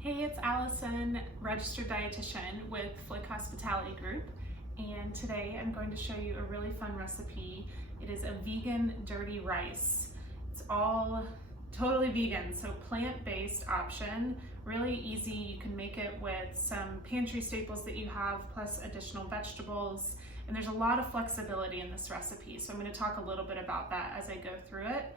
Hey, it's Allison, registered dietitian with Flik Hospitality Group, and today I'm going to show you a really fun recipe. It is a vegan dirty rice. It's all totally vegan, so plant-based option, really easy. You can make it with some pantry staples that you have, plus additional vegetables, and there's a lot of flexibility in this recipe, so I'm going to talk a little bit about that as I go through it.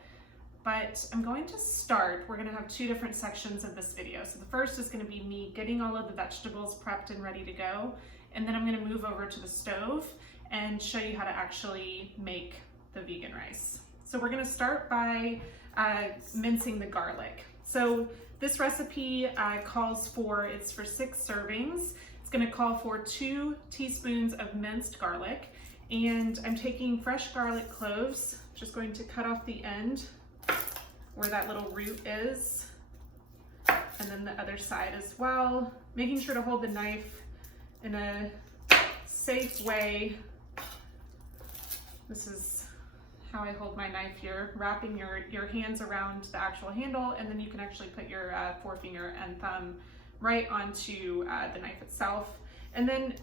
But I'm going to start, we're going to have two different sections of this video. So the first is going to be me getting all of the vegetables prepped and ready to go. And then I'm going to move over to the stove and show you how to actually make the vegan rice. So we're going to start by mincing the garlic. So this recipe calls for, it's for 6 servings. It's going to call for 2 teaspoons of minced garlic. And I'm taking fresh garlic cloves, just going to cut off the end where that little root is, and then the other side as well, making sure to hold the knife in a safe way. This is how I hold my knife here, wrapping your hands around the actual handle, and then you can actually put your forefinger and thumb right onto the knife itself. And then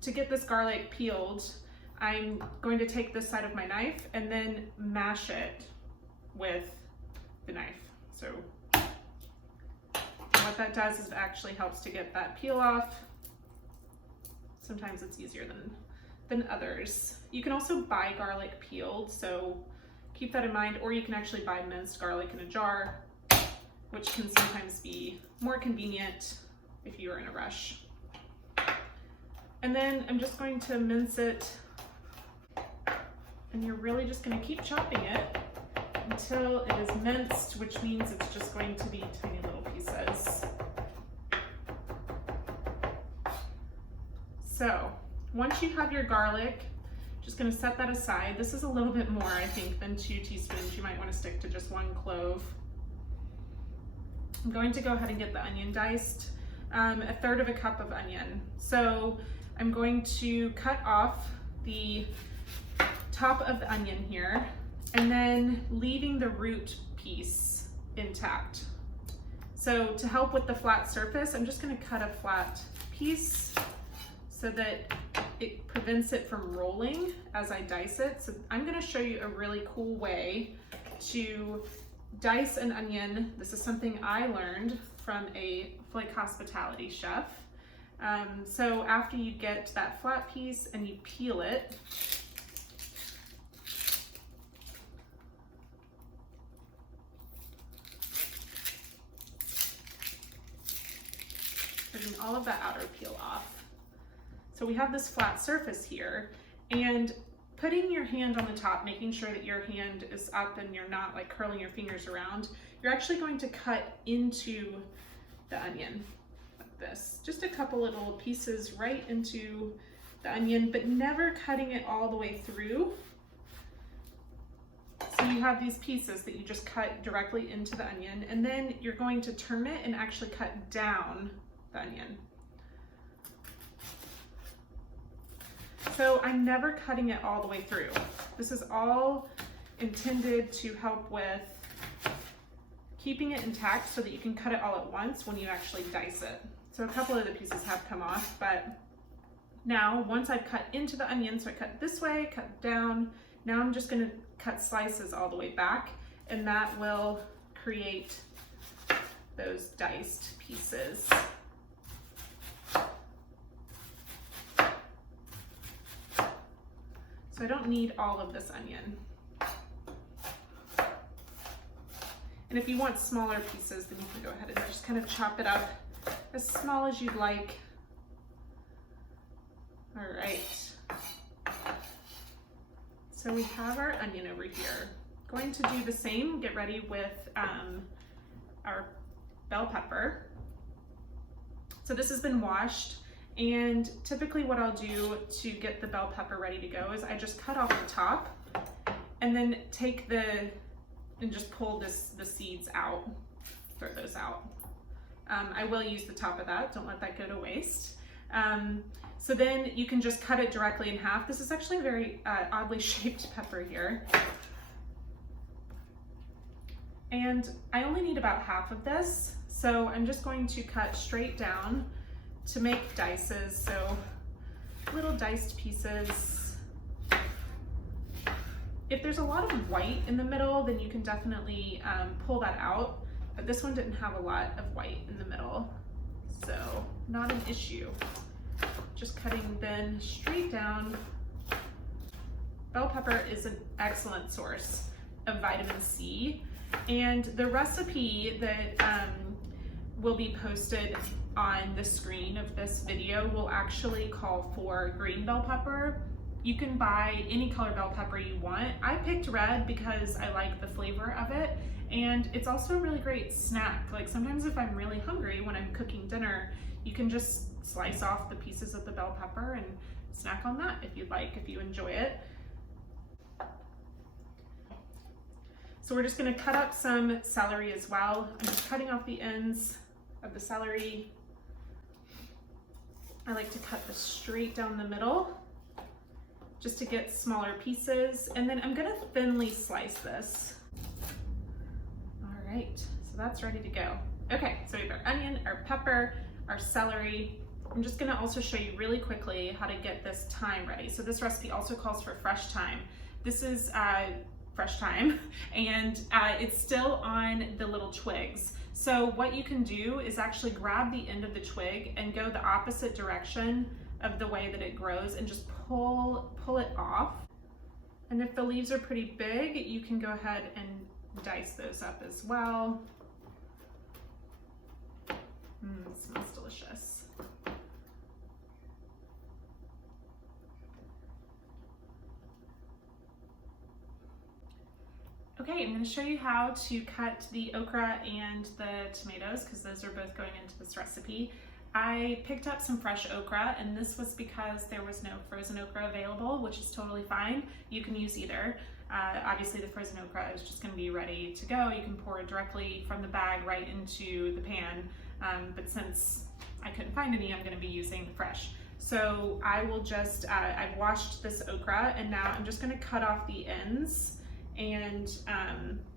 to get this garlic peeled, I'm going to take this side of my knife and then mash it with the knife. So what that does is it actually helps to get that peel off. Sometimes it's easier than others. You can also buy garlic peeled, so keep that in mind, or you can actually buy minced garlic in a jar, which can sometimes be more convenient if you're in a rush. And then I'm just going to mince it, and you're really just going to keep chopping it until it is minced, which means it's just going to be tiny little pieces. So once you have your garlic, just going to set that aside. This is a little bit more, I think, than 2 teaspoons. You might want to stick to just 1 clove. I'm going to go ahead and get the onion diced, 1/3 cup of onion. So I'm going to cut off the top of the onion here, and then leaving the root piece intact. So to help with the flat surface, I'm just going to cut a flat piece so that it prevents it from rolling as I dice it. So I'm going to show you a really cool way to dice an onion. This is something I learned from a Flik hospitality chef. So after you get that flat piece and you peel it, taking all of that outer peel off. So we have this flat surface here, and putting your hand on the top, making sure that your hand is up and you're not like curling your fingers around, you're actually going to cut into the onion like this. Just a couple little pieces right into the onion, but never cutting it all the way through. So you have these pieces that you just cut directly into the onion, and then you're going to turn it and actually cut down the onion. So I'm never cutting it all the way through. This is all intended to help with keeping it intact so that you can cut it all at once when you actually dice it. So a couple of the pieces have come off, but now once I've cut into the onion, so I cut this way, cut down, now I'm just going to cut slices all the way back, and that will create those diced pieces. So I don't need all of this onion. And if you want smaller pieces, then you can go ahead and just kind of chop it up as small as you'd like. All right. So we have our onion over here. Going to do the same, get ready with our bell pepper. So this has been washed. And typically what I'll do to get the bell pepper ready to go is I just cut off the top and then take and just pull the seeds out, throw those out. I will use the top of that, don't let that go to waste. So then you can just cut it directly in half. This is actually a very oddly shaped pepper here. And I only need about half of this. So I'm just going to cut straight down to make dices, so little diced pieces. If there's a lot of white in the middle, then you can definitely pull that out, but this one didn't have a lot of white in the middle, so not an issue. Just cutting then straight down. Bell pepper is an excellent source of vitamin C, and the recipe that will be posted on the screen of this video will actually call for green bell pepper. You can buy any color bell pepper you want. I picked red because I like the flavor of it, and it's also a really great snack. Like sometimes if I'm really hungry when I'm cooking dinner, you can just slice off the pieces of the bell pepper and snack on that if you'd like, if you enjoy it. So we're just gonna cut up some celery as well. I'm just cutting off the ends of the celery. I like to cut this straight down the middle just to get smaller pieces. And then I'm gonna thinly slice this. All right, so that's ready to go. Okay, so we have our onion, our pepper, our celery. I'm just gonna also show you really quickly how to get this thyme ready. So this recipe also calls for fresh thyme. This is fresh thyme, and it's still on the little twigs. So what you can do is actually grab the end of the twig and go the opposite direction of the way that it grows and just pull it off. And if the leaves are pretty big, you can go ahead and dice those up as well. It smells delicious. Okay, I'm going to show you how to cut the okra and the tomatoes because those are both going into this recipe. I picked up some fresh okra, and this was because there was no frozen okra available, which is totally fine. You can use either. Obviously the frozen okra is just going to be ready to go. You can pour it directly from the bag right into the pan, but since I couldn't find any, I'm going to be using the fresh. So I will just, I've washed this okra, and now I'm just going to cut off the ends and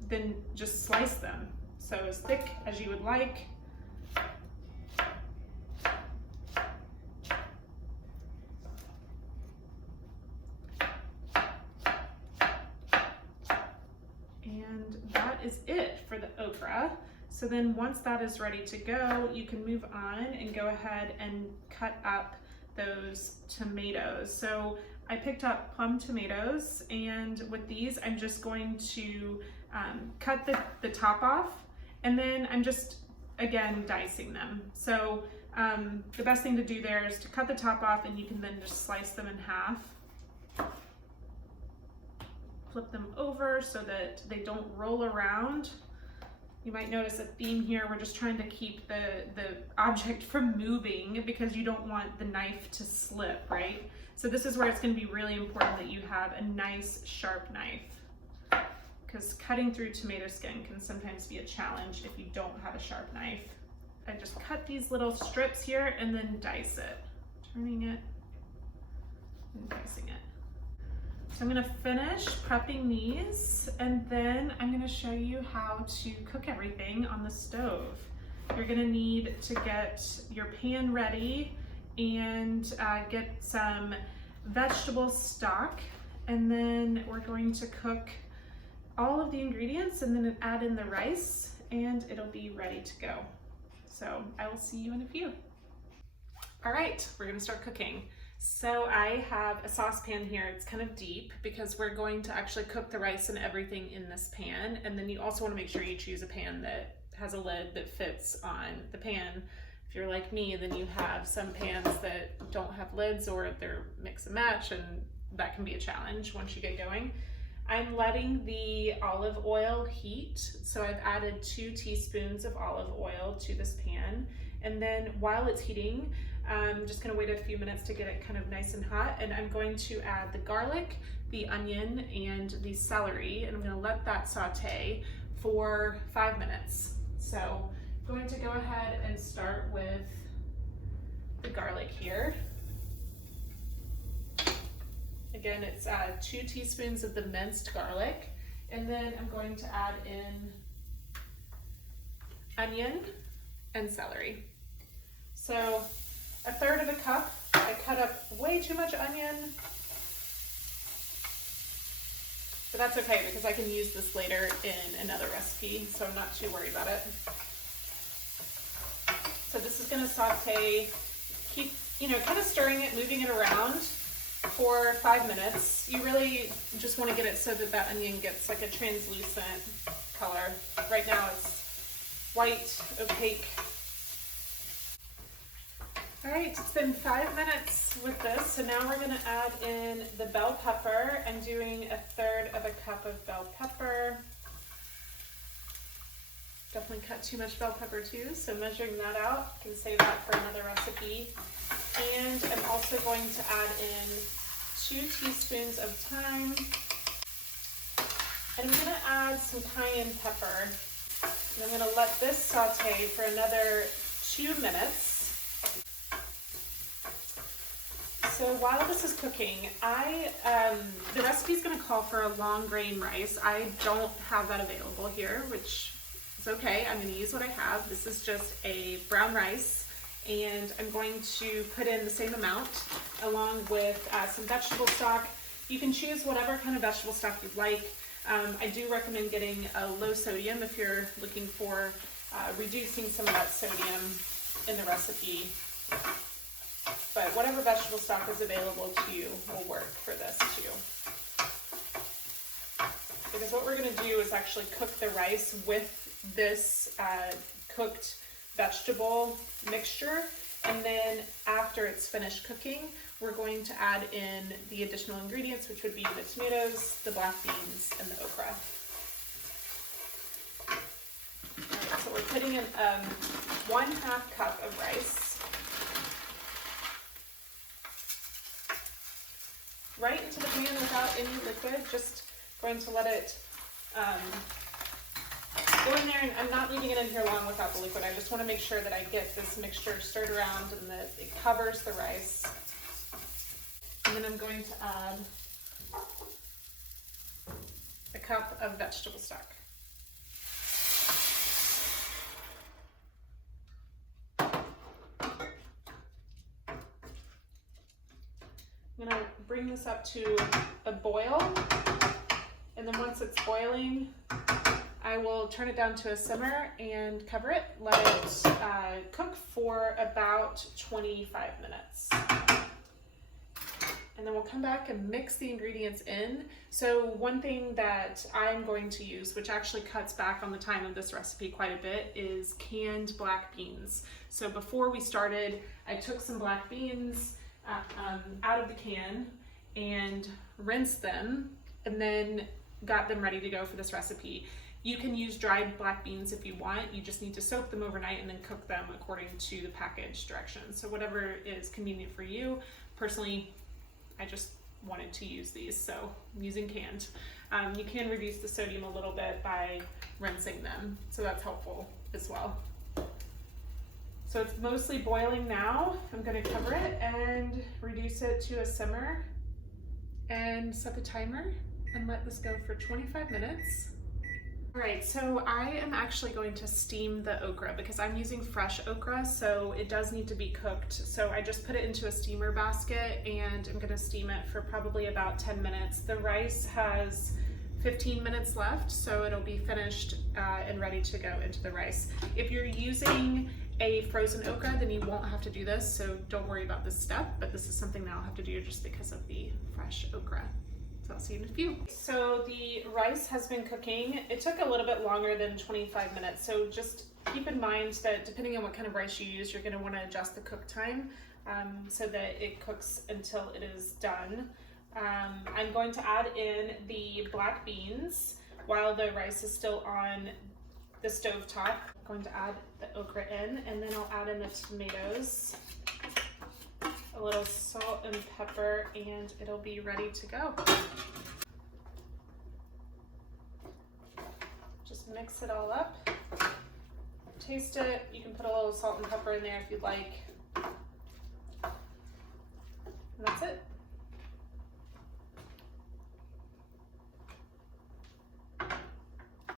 then just slice them. So as thick as you would like. And that is it for the okra. So then once that is ready to go, you can move on and go ahead and cut up those tomatoes. So I picked up plum tomatoes, and with these I'm just going to cut the top off, and then I'm just again dicing them. So the best thing to do there is to cut the top off, and you can then just slice them in half. Flip them over so that they don't roll around. You might notice a theme here. We're just trying to keep the object from moving because you don't want the knife to slip, right? So this is where it's going to be really important that you have a nice sharp knife, because cutting through tomato skin can sometimes be a challenge if you don't have a sharp knife. I just cut these little strips here and then dice it, turning it and dicing it. So I'm going to finish prepping these, and then I'm going to show you how to cook everything on the stove. You're going to need to get your pan ready and get some vegetable stock, and then we're going to cook all of the ingredients and then add in the rice, and it'll be ready to go. So I will see you in a few. All right, we're going to start cooking. So I have a saucepan here. It's kind of deep because we're going to actually cook the rice and everything in this pan. And then you also want to make sure you choose a pan that has a lid that fits on the pan. If you're like me, then you have some pans that don't have lids, or they're mix and match, and that can be a challenge once you get going. I'm letting the olive oil heat. So I've added 2 teaspoons of olive oil to this pan. And then while it's heating, I'm just gonna wait a few minutes to get it kind of nice and hot, and I'm going to add the garlic, the onion, and the celery, and I'm gonna let that saute for 5 minutes. So I'm going to go ahead and start with the garlic here. Again, it's 2 teaspoons of the minced garlic, and then I'm going to add in onion, and celery. So 1/3 of a cup. I cut up way too much onion, but that's okay because I can use this later in another recipe, so I'm not too worried about it. So this is gonna saute, keep, kind of stirring it, moving it around for 5 minutes. You really just want to get it so that that onion gets like a translucent color. Right now it's white, opaque. All right, it's been 5 minutes with this, so now we're gonna add in the bell pepper. I'm doing 1/3 of a cup of bell pepper. Definitely cut too much bell pepper too, so measuring that out, can save that for another recipe. And I'm also going to add in 2 teaspoons of thyme. And I'm gonna add some cayenne pepper. And I'm gonna let this saute for another 2 minutes. So while this is cooking, the recipe is going to call for a long grain rice. I don't have that available here, which is okay. I'm going to use what I have. This is just a brown rice, and I'm going to put in the same amount along with some vegetable stock. You can choose whatever kind of vegetable stock you'd like. I do recommend getting a low sodium if you're looking for reducing some of that sodium in the recipe. But whatever vegetable stock is available to you will work for this too. Because what we're going to do is actually cook the rice with this cooked vegetable mixture, and then after it's finished cooking, we're going to add in the additional ingredients, which would be the tomatoes, the black beans, and the okra. Alright, so we're putting in 1/2 cup of rice. Right into the pan without any liquid, just going to let it go in there, and I'm not leaving it in here long without the liquid. I just want to make sure that I get this mixture stirred around and that it covers the rice. And then I'm going to add a cup of vegetable stock. I'm going to bring this up to a boil, and then once it's boiling, I will turn it down to a simmer and cover it, let it cook for about 25 minutes. And then we'll come back and mix the ingredients in. So one thing that I'm going to use, which actually cuts back on the time of this recipe quite a bit, is canned black beans. So before we started, I took some black beans out of the can and rinsed them, and then got them ready to go for this recipe. You can use dried black beans if you want. You just need to soak them overnight and then cook them according to the package directions. So whatever is convenient for you. Personally, I just wanted to use these, so I'm using canned. You can reduce the sodium a little bit by rinsing them, so that's helpful as well. So it's mostly boiling now. I'm going to cover it and reduce it to a simmer and set the timer and let this go for 25 minutes. All right, so I am actually going to steam the okra because I'm using fresh okra, so it does need to be cooked. So I just put it into a steamer basket and I'm going to steam it for probably about 10 minutes. The rice has 15 minutes left, so it'll be finished and ready to go into the rice. If you're using a frozen okra, then you won't have to do this, so don't worry about this step, but this is something that I'll have to do just because of the fresh okra. So I'll see you in a few. So the rice has been cooking. It took a little bit longer than 25 minutes, so just keep in mind that depending on what kind of rice you use, you're going to want to adjust the cook time so that it cooks until it is done. I'm going to add in the black beans while the rice is still on the stove top. I'm going to add the okra in, and then I'll add in the tomatoes, a little salt and pepper, and it'll be ready to go. Just mix it all up, taste it. You can put a little salt and pepper in there if you'd like. And that's it.